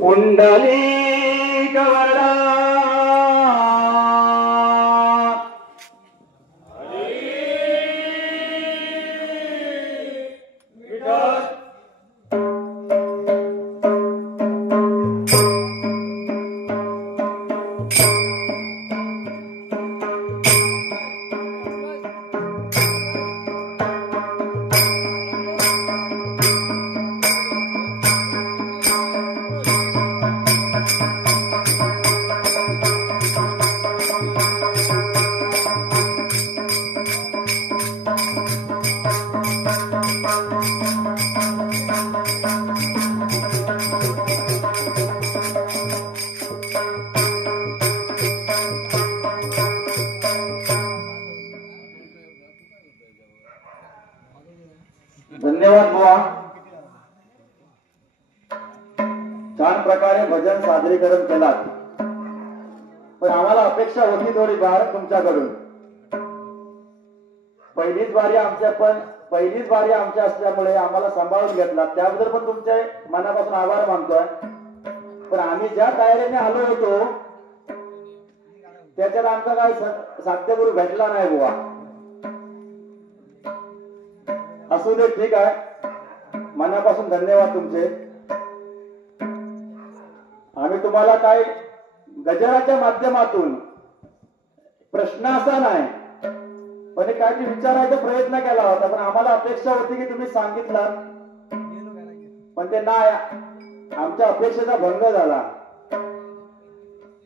पुंडलिक वरदा धन्यवाद बुवा. छान प्रकारे भजन सादरीकरण केलात, पण आम्हाला अपेक्षा होती थोडीफार तुमच्याकडून. पहिलीच बारी आमच्या असल्यामुळे आम्हाला सांभाळून घेतला, त्याबद्दल पण तुमचे मनापासून आभार मानतोय. पण आम्ही ज्या तयारीने आलो होतो त्याच्यात आमचा काय साध्यगुरु भेटला नाही बुवा. असू दे, ठीक आहे. मनापासून धन्यवाद तुमचे. आम्ही तुम्हाला काय गजराच्या माध्यमातून प्रश्न असा नाही पण काय ते विचारायचा प्रयत्न केला होता, पण आम्हाला अपेक्षा होती की तुम्ही सांगितलं, पण ते नाही, आमच्या अपेक्षेचा भंग झाला.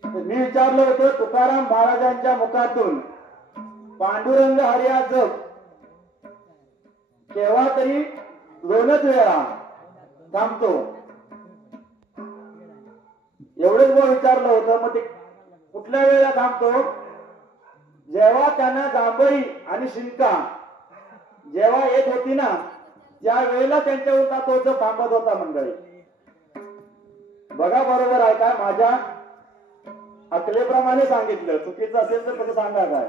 मी विचारलं होतं तुकाराम महाराजांच्या मुखातून पांडुरंग हरिया जप केव्हा तरी 2च वेळा थांबतो, एवढंच मग विचारलं होतं. मग ते कुठल्या वेळेला थांबतो? जेव्हा त्यांना जांभई आणि शिंका जेव्हा येत होती ना, त्या वेळेला त्यांच्यावर तो जप थांबत होता. मंडळी बघा, बरोबर आहे काय? माझ्या अकलेप्रमाणे सांगितलं, चुकीचं असेल तर कसं सांगा काय.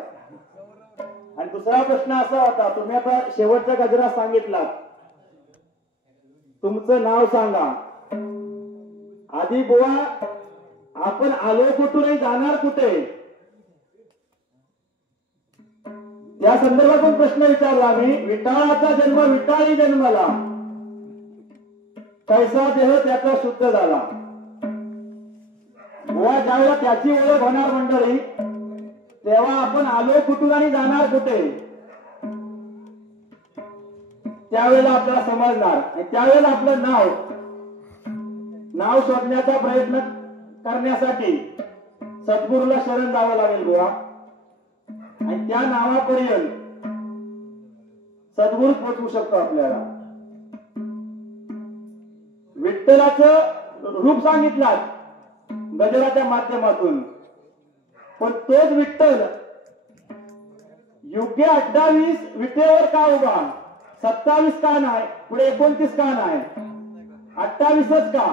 आणि दुसरा प्रश्न असा होता, तुम्ही आता शेवटच्या गजरात सांगितला तुमचं नाव सांगा. आधी बुवा, आपण आलो कुठून जाणार कुठे, या संदर्भातून प्रश्न विचारला आम्ही. विटाळाचा जन्म विटाळी जन्मला, कैसा देह त्याचा शुद्ध झाला. बुवा ज्यावेळेला त्याची ओळख होणार मंडळी, तेव्हा आपण आलो कुठून आणि जाणार कुठे, त्यावेळेला आपल्याला समजणार. आणि त्यावेळेला आपलं नाव शोधण्याचा प्रयत्न करण्यासाठी सद्गुरूला शरण जावं लागेल बुवा. आणि त्या नावापर्यंत सद्गुरू पोचवू शकतो आपल्याला. विठ्ठलाचं रूप सांगितलं गजराच्या माध्यमातून, पण तोच विठ्ठल योग्य 28 विटेवर का उभा, 27 का नाही, पुढे 29 का नाही, 28च का?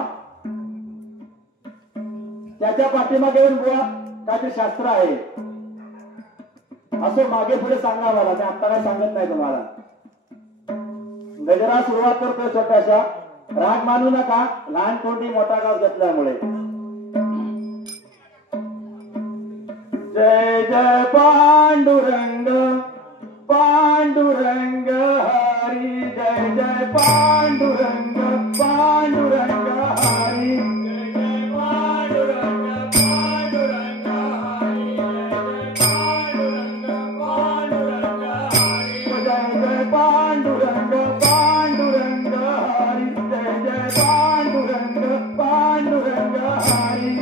त्याच्या पाठीमागे बुवा काहीतरी शास्त्र आहे. असं मागे पुढे सांगा मला, मी आता काय सांगत नाही तुम्हाला. गजरा सुरुवात करतोय छोट्याशा, राग मानू नका, लहान कोंडी मोठा गाव घेतल्यामुळे. जय जय पांडुरंग पांडुरंग हरी, जय जय पांडुरंग पांडुरंग हरी, जय जय पांडुरंग पांडुरंग हरी, जय जय पांडुरंग पांडुरंग हरी, जय जय पांडुरंग पांडुरंग हरी, जय जय पांडुरंग पांडुरंग हरी,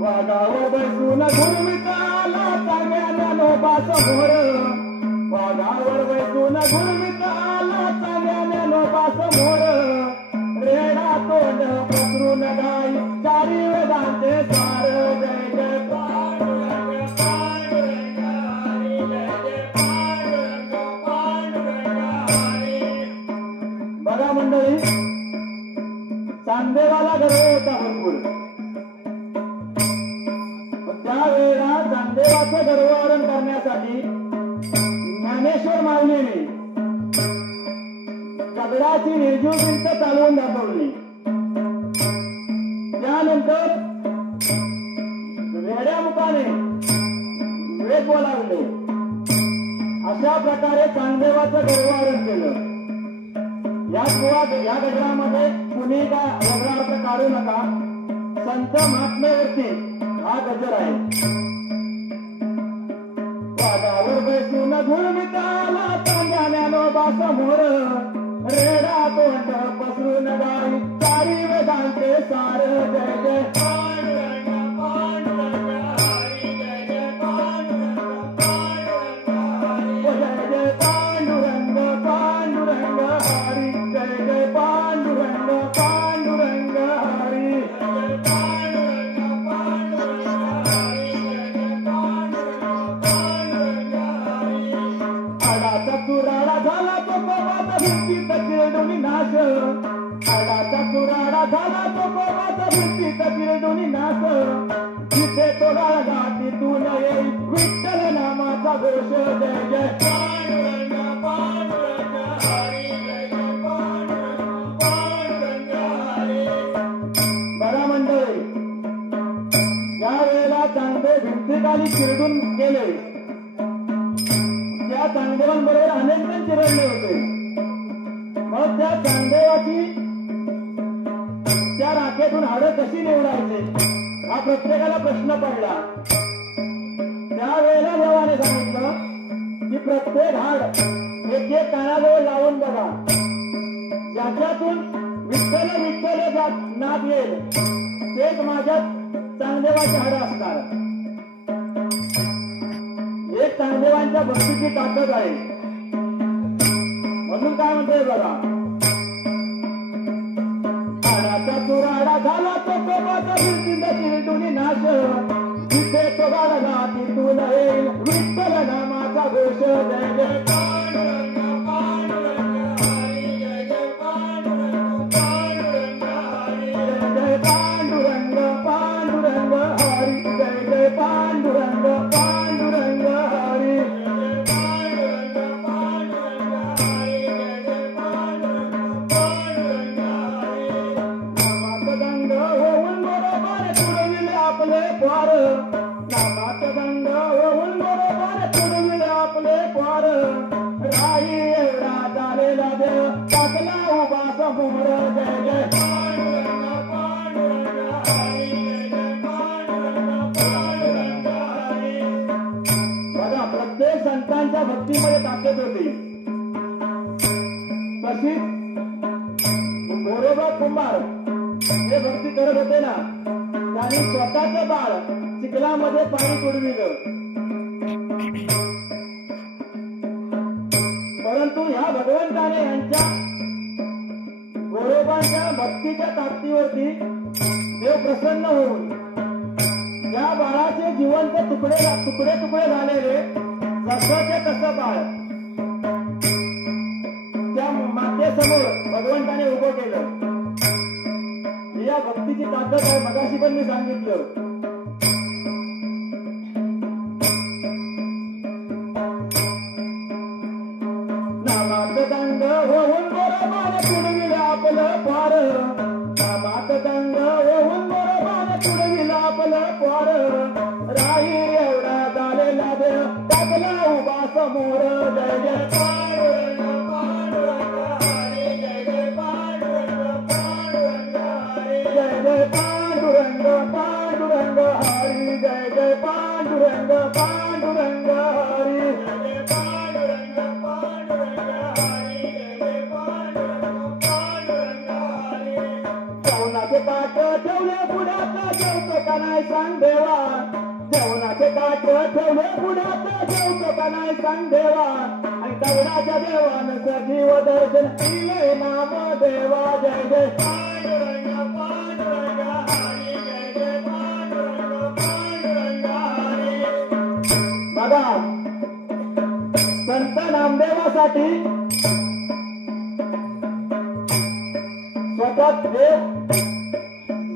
वाघावर बसून घुरमिताला चांगल्या लोबासमोर, वाघावर बसून घुरमिताला चांगल्या लोबासमोर, रेडा तोंड पसरून गाई चारी वेदांचे सार, जय जय पांडुरंग पांडुरंग हरी, जय जय पांडुरंग पांडुरंग हरी. बघा मंडळी, चांदेवाला गर्व होता भरपूर, त्यावेळेला चांदेवाचं गर्वहरण करण्यासाठी देवाची निर्जीव भिंत चालवून दाखवली. त्यानंतर वेड्या मुखाने वेद बोलावले. अशा प्रकारे चांगदेवाचं गर्वहरण केलं. या गजरामध्ये कुणी का वेगळा अर्थ काढू नका. संत महात्म्यावरती हा गजर आहे. वादावर बैसून धुळविताला तांजाण्यानोबा समोर रेडा तोंड पसरून गाई सारी वेदांचे सार. जय जय पांडुरंग पांडुरंग हरी जय जय पांडुरंग पांडुरंग जय जय पांडुरंग पांडुरंग हरी जय जय पांडुरंग पांडुरंग हरी जय पांडुरंग पांडुरंग हरी जय जय पांडुरंग पांडुरंग हरी. आडाचा चुराडा झाला तो कोवाचा भिंतीत चिरडून नाश. आडाचा चुराडा झाला तो कोवाचा भिंतीत चिरडून नाश. जिथे तो गाळगा तिथून येईल विठ्ठल नामाचा घोष. जय जय पांडुरंग पांडुरंग हरी जय जय पांडुरंग पांडुरंग हरी. बरा मंडळी, या वेळेला चांगले भिंतीखाली चिरडून गेले. त्या चांगदेवांबरोबर अनेक जण चिरडले होते. मग त्या चांगदेवाची त्या राखेतून हाडं कशी निवडायचे हा प्रत्येकाला प्रश्न पडला. त्यावेळेला देवाने सांगितलं की प्रत्येक हाड एक एक कानाजवळ लावून बघा. ज्याच्यातून विठ्ठल विठ्ठल नाद येईल तेच माझ्या चांगदेवाची हाडं असणार. एक चांगदेवांच्या भक्तीची ताकद आहे. म्हणून काय म्हणतोय बघा. हाडाचा चुराडा झाला तो कोपाचा भिंतीत चिरडून नाश. जिथे तो गाळगा तिथून येईल विठ्ठल नामाचा घोष. जय जय पांडुरंग पांडुरंग हरी जय जय पांडुरंग पांडुरंग हरी जय जय पांडुरंग पांडुरंग हरी जय जय पांडुरंग पांडुरंग हरी जय पांडुरंग पांडुरंग हरी जय जय पांडुरंग पांडुरंग हरी. नामात गंग होऊन बरोबर तुडविले आपले द्वार. नामात गंग होऊन बरोबर तुडविले आपले द्वार. राही एवढा झालेला देव टाकला उभा समोर. जय जय पांडुरंग पांडुरंग हरी जय जय पांडुरंग पांडुरंग हरी. बघा, प्रत्येक संतांच्या भक्तीमध्ये ताकद होती. तशीच गोरोबा कुंभार हे भक्ती करत होते ना, त्यांनी स्वतःचं बाळ चिखलामध्ये पाणी तुडविलं. परंतु ह्या भगवंताने यांच्या गोरोबांच्या भक्तीच्या ताकदीवरती देव प्रसन्न होऊन या बाळाचे जिवंत तुकडे तुकडे झालेले जसंचे तसं बाळ त्या मातेसमोर भगवंताने उभं केलं. या भक्तीची ताकद आहे. मगाशी पण मी सांगितलं. नामात दंग होऊन बरोबर तुडविलं आपलं पार. नामात दंग होऊन बरोबर तुडविलं आपलं पार. राही एवढा झालेला देव टाकला उभा समोर. जय जय पांडुरंग पांडुरंग हरी जय जय पांडुरंग पांडुरंग हरी जय जय पांडुरंग पांडुरंग हरी जय जय पांडुरंग पांडुरंग हरी जय जय पांडुरंग पांडुरंग हरी जय जय पांडुरंग पांडुरंग हरी. जेवणाचे ताट ठेवले पुढ्यात जेवतो का नाही सांग देवा. जेवणाचे ताट ठेवले पुढ्यात जेवतो का नाही सांग देवा. आणि दगडाच्या देवानं सजीव दर्शन दिले नाम देवा. जय जय पांडुरंग पांडुरंग हरी जय जय पांडुरंग पांडुरंग हरी. बघा, संत नामदेवासाठी स्वतः देव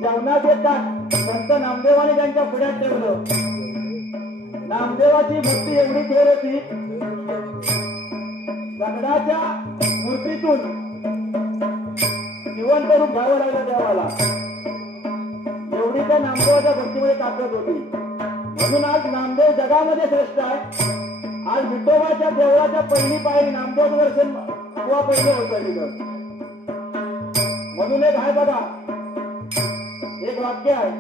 जेवणाचे ताट संत नामदेवाने त्यांच्या पुढ्यात ठेवलं. नामदेवाची भक्ती एवढी थोर होती. दगडाच्या मूर्तीतून जिवंत रूप घ्यावं लागलं देवाला. एवढी त्या नामदेवाच्या भक्तीमध्ये ताकद होती. म्हणून आज नामदेव जगामध्ये श्रेष्ठ आहे. आज विठोबाच्या देवळाच्या पहिली पायरी नामदेव दर्शन किंवा पहिले होतं तिथं. म्हणून एक आहे बघा, एक वाक्य आहे,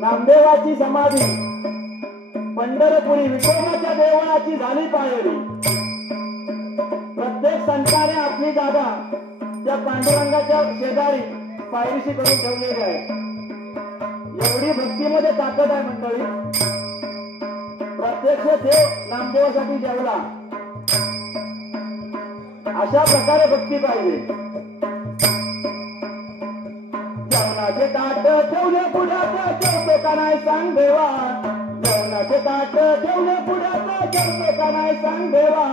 नामदेवाची समाधी पंढरपुरी विठोबाच्या देवळाची झाली पायरी. प्रत्येक संताने आपली जागा त्या पांडुरंगाच्या शेजारी पायरीशी करून ठेवलेली आहे. एवढी भक्तीमध्ये ताकद आहे मंडळी. प्रत्यक्ष देव नामदेवासाठी जेवला. अशा प्रकारे भक्ती पाहिजे. जेवणाचे ताट ठेवले पुढ्यात जेवतो का नाही सांग देवा. जेवणाचे ताट ठेवले पुढ्यात जेवतो का नाही सांग देवा.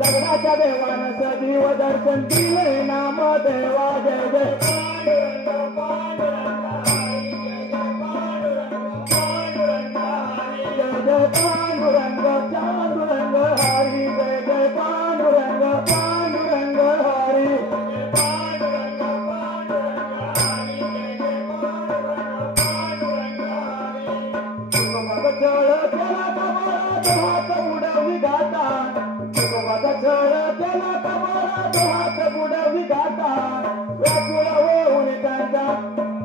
दगडाच्या देवानं सजीव दर्शन दिले नाम देवा. जय जय पांडुरंग पांडुरंग हरी. जय जय पांडुरंग पांडुरंग हरी. छळ केला कमळा तो हात बुडवी गाता. तुकोबाचा छळ केला कमळा तो हात बुडवी गाता. व्याकुळ होऊन त्यांच्या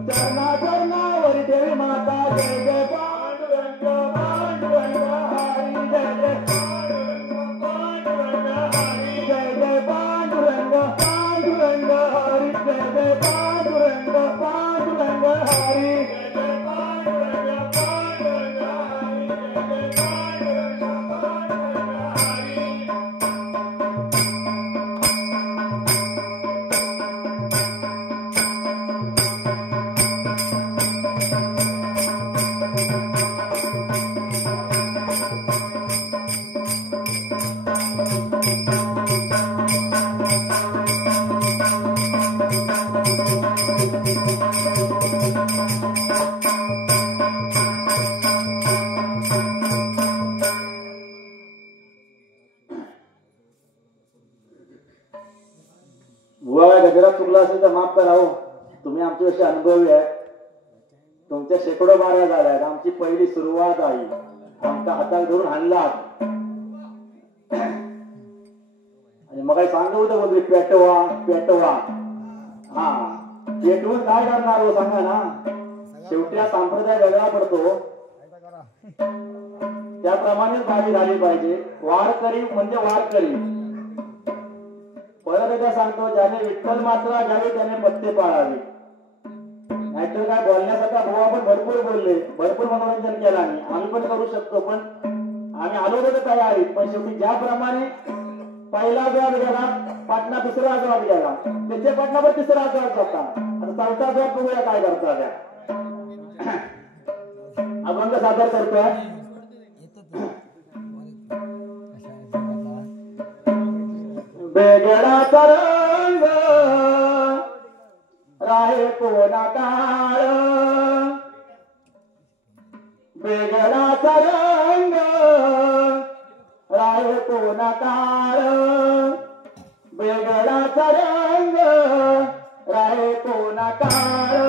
चरणा चरणावरी देवी माता. जय जय पांडुरंग पांडुरंग हरी. जय जय पांडुरंग हरी. जय जय पांडुरंग पांडुरंग हरी. जय जय पांडुरंग पांडुरंग हरी. गजरात चुकला असेल तर माफ करा हो. तुम्ही आमच्याविषयी अनुभवी आहे. तुमच्या शेकडो बाऱ्या झाल्या. आमची पहिली सुरुवात आहे. आमच्या हातात धरून हाणलात आणि मग सांगत होतं बोलतो पेटवा पेटवा. हा पेटवून काय करणार हो सांगा ना. शेवटी हा संप्रदाय वेगळा पडतो. त्याप्रमाणेच भावी झाली पाहिजे. वारकरी म्हणजे वारकरी. परत एकदा सांगतो, ज्याने विठ्ठल मात्रा घ्यावी त्याने पत्ते पाळावे. नाहीतर काय बोलण्यासारखा भाऊ आपण भरपूर बोलले, भरपूर मनोरंजन केलं. आम्ही पण करू शकतो, पण आम्ही आलो तर तयार आहे. पण शेवटी ज्याप्रमाणे पहिला जॉब गेला पाटणा, दुसरा जॉब गेला त्याच्या पाटणावर तिसरा जॉब होता. आता चौथा जॉब बघूया काय करता. त्या अभंग सादर करतोय. बेगडाचा रंग राहे कोणा काळ. बेगडाचा रंग राहे कोणा काळ. बेगडाचा रंग राहे कोणा काळ.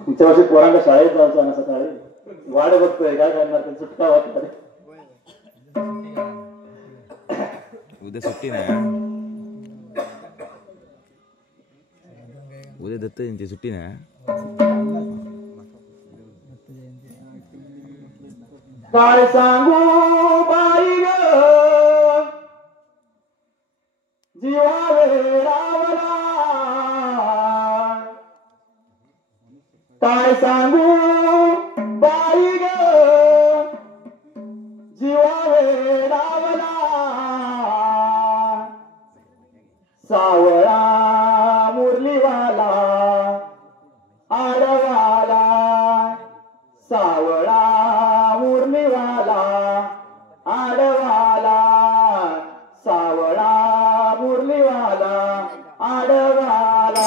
पुढच्या वर्षी पोरांना शाळेत जायचं ना सकाळी वाढ बघतोय काय करणार ते सुटका होत उद्या सुट्टी नाही उद्या दत्त जयंती सुट्टी ना. काय सांगू बाई ग जीवा वेडावला, काय सांगू बाई ग जीवा वेडावला, सावळा मुरलीवाला आडवाला, सावळा मुरलीवाला आडवाला, सावळा मुरलीवाला आडवाला.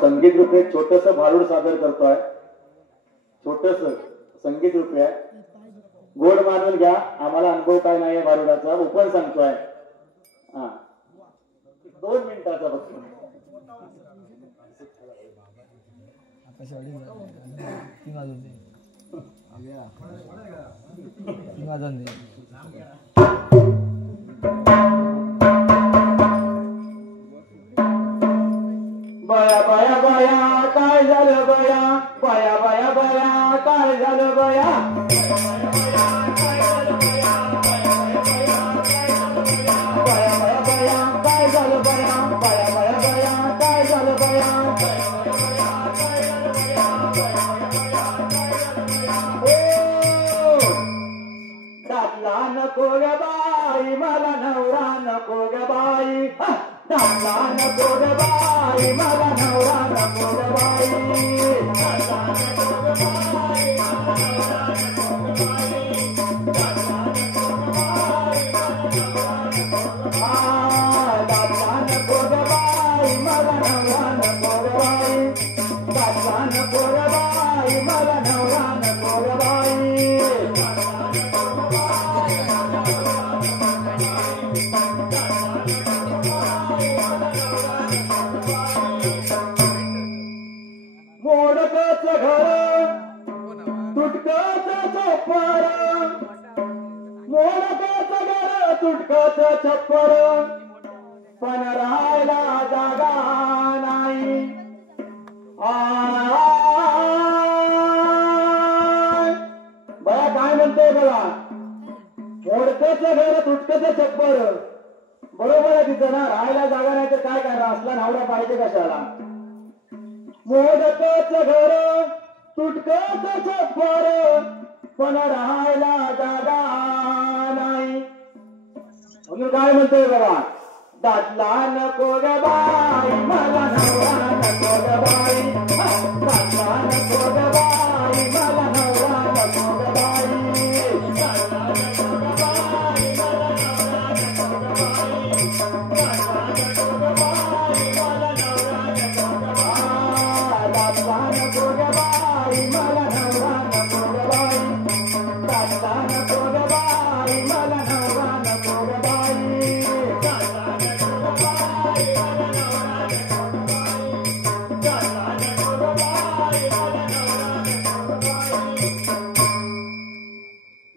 संगीत रूपे छोटस भारूड सादर करतोय. छोटस संगीत रूपे आहे. गोड मानून घ्या. आम्हाला अनुभव काय नाही भारुडाचा. ओपन सांगतोय. हा 2 मिनिटाचा फक्त. बया बया बया काय झालं बया बया बया बया काय झालं बया काय झालं बया बया बया बया काय झालं बया दाबला नको ग बाई मला नवरा नको ग बाई दाबला नको ग बाई मला नवरा नको ग बाई दाबला नको ग बाई मला नवरा नको ग बाई दाबला नको ग बाई मला नवरा नको ग बाई मोडकच घर तुटकच छप्पर मोडकच घर तुटकच छप्पर पण राहायला जागा नाही बघा काय म्हणतोय बघा मोडकच घर तुटकच छप्पर बरोबर आहे तिचं ना राहायला जागा नाही तर काय करा असला नवरा पाहिजे कशाला मोडकच घर तुटकच छप्पर पण राहायला जागा नाही म्हणून काय म्हणतोय बघा दाटला नको ग बाई मला नवरा नको ग बाई दाटला नको ग बाई मला नवरा नको ग बाई दाटला नको ग बाई मला नवरा नको ग बाई दाटला नको ग बाई मला नवरा नको ग बाई दाटला नको ग बाई मला नवरा नको ग बाई दाटला नको ग बाई मला नवरा नको ग बाई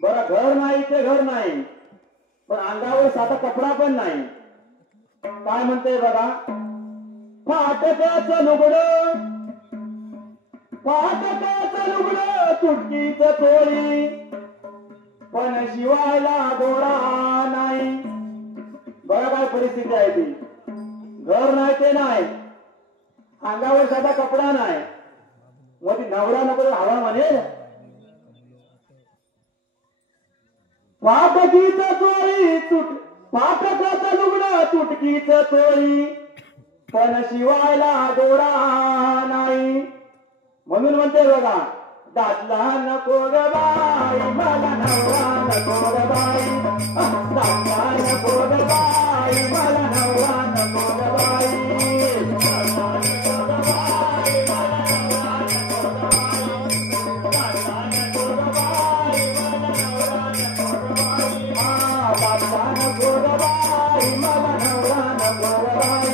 बरं घर नाही ते घर नाही पण अंगावर साधा कपडा पण नाही काय म्हणते बघा फाटकाचं लुगडं तुटकीच थोडी पण शिवायला दोरा नाही बघा काय परिस्थिती आहे ती घर नाही ते नाही अंगावर साधा कपडा नाही मग ती नवरा नको हवा म्हणेल फाटकीच चोरी फाटकाचं लुगडं तुटकीच चोरी पण शिवायला दोरा नाही म्हणून म्हणते बघा दाटला नको ग बाई मला नवरा नको ग बाई दाटला नको ग बाई मला नवरा नको ग बाई दाटला नको ग बाई मला नवरा नको ग बाई दाटला नको ग बाई मला नवरा नको ग बाई दाटला नको ग बाई मला नवरा नको ग बाई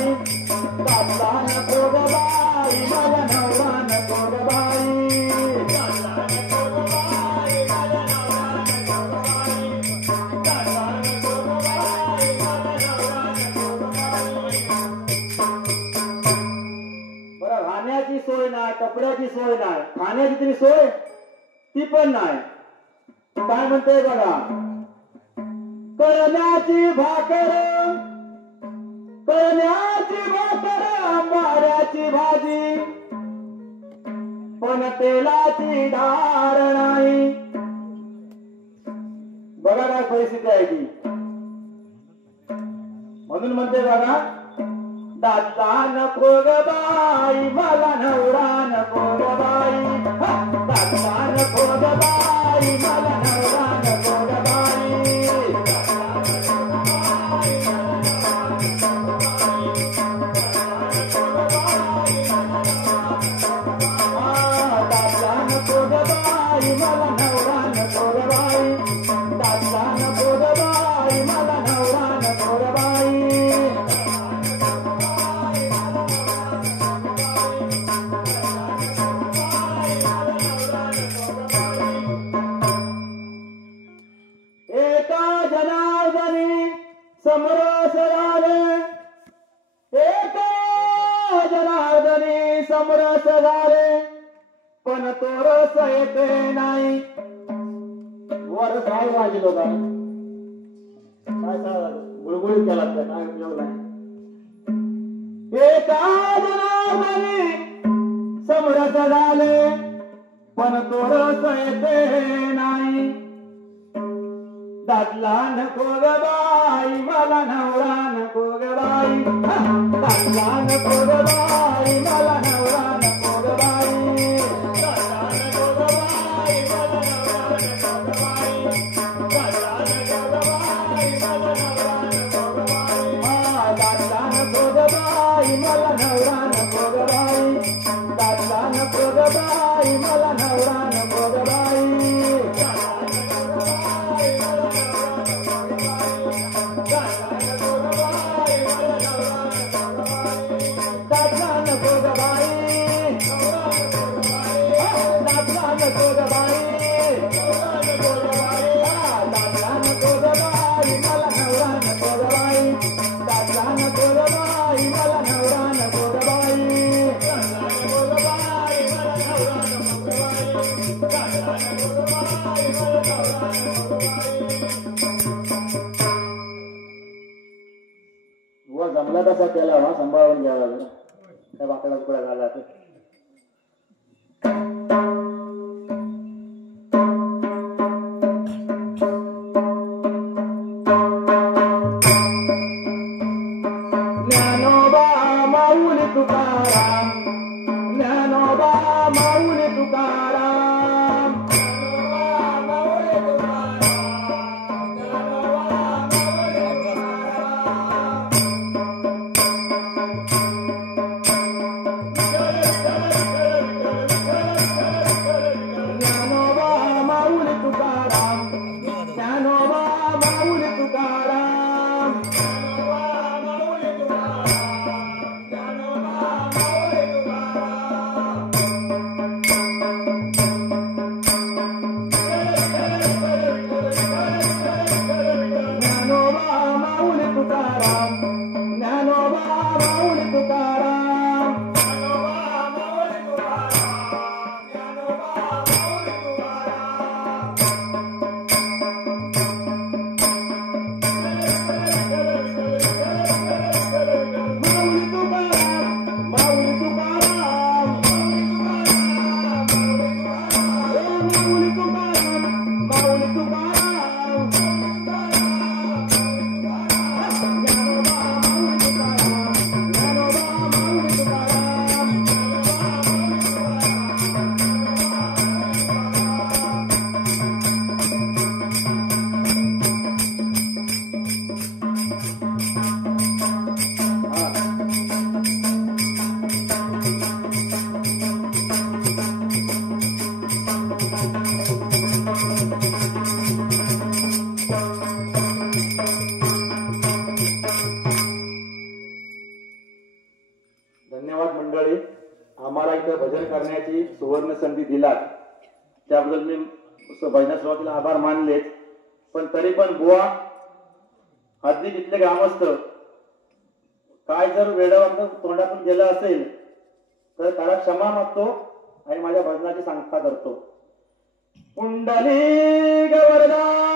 दाटला नको ग बाई मला नवरा नको ग बाई राहण्याची सोय नाही कपड्याची सोय नाही खाण्याची तरी सोय ती पण नाही काय म्हणते बघा करण्याची भाकर आंबाड्याची भाजी पण तेलाची धार नाही बघा काय परिस्थिती आहे ती म्हणून म्हणते बघा दाटला नको ग बाई मला नवरा नको ग बाई दाटला नको ग बाई मला नवरा नको ग बाई दाटला नको ग बाई मला नवरा नको ग बाई दाटला नको ग बाई मला नवरा नको ग बाई समरस झाले एका जनार्दनी समरस झाले नाही. वर काय वाजलो का काय गुळगुळीत केला काय उपयोग नाही. एका जनार्दनी समरस झाले पण तोरस येते नाही. दाटला नको ग बाई मला नवरा नको ग बाई. दाटला नको ग बाई मला नवरा नको ग बाई. दाटला नको ग बाई मला नवरा नको ग बाई. दाटला नको ग बाई मला नवरा नको ग बाई. दाटला नको ग बाई मला नवरा नको ग बाई. दाटला नको ग बाई मला नवरा नको ग बाई. जमला कसा केला हा सांभाळून घ्यावा लागला काय वाकडा तुकडा झाला ते. ज्ञानोबा माऊली तुकाराम. ज्ञानोबा माऊली तुकाराम. धन्यवाद मंडळी. आम्हाला इथं भजन करण्याची सुवर्ण संधी दिलात त्याबद्दल मी भजना सुरुवातीला आभार मानले. पण तरी पण बुवा हद्दी तिथले ग्रामस्थ काय जर वेळेवर तोंडातून गेलं असेल तर त्याला क्षमा मागतो आणि माझ्या भजनाची सांगता करतो. कुंडली गवरदा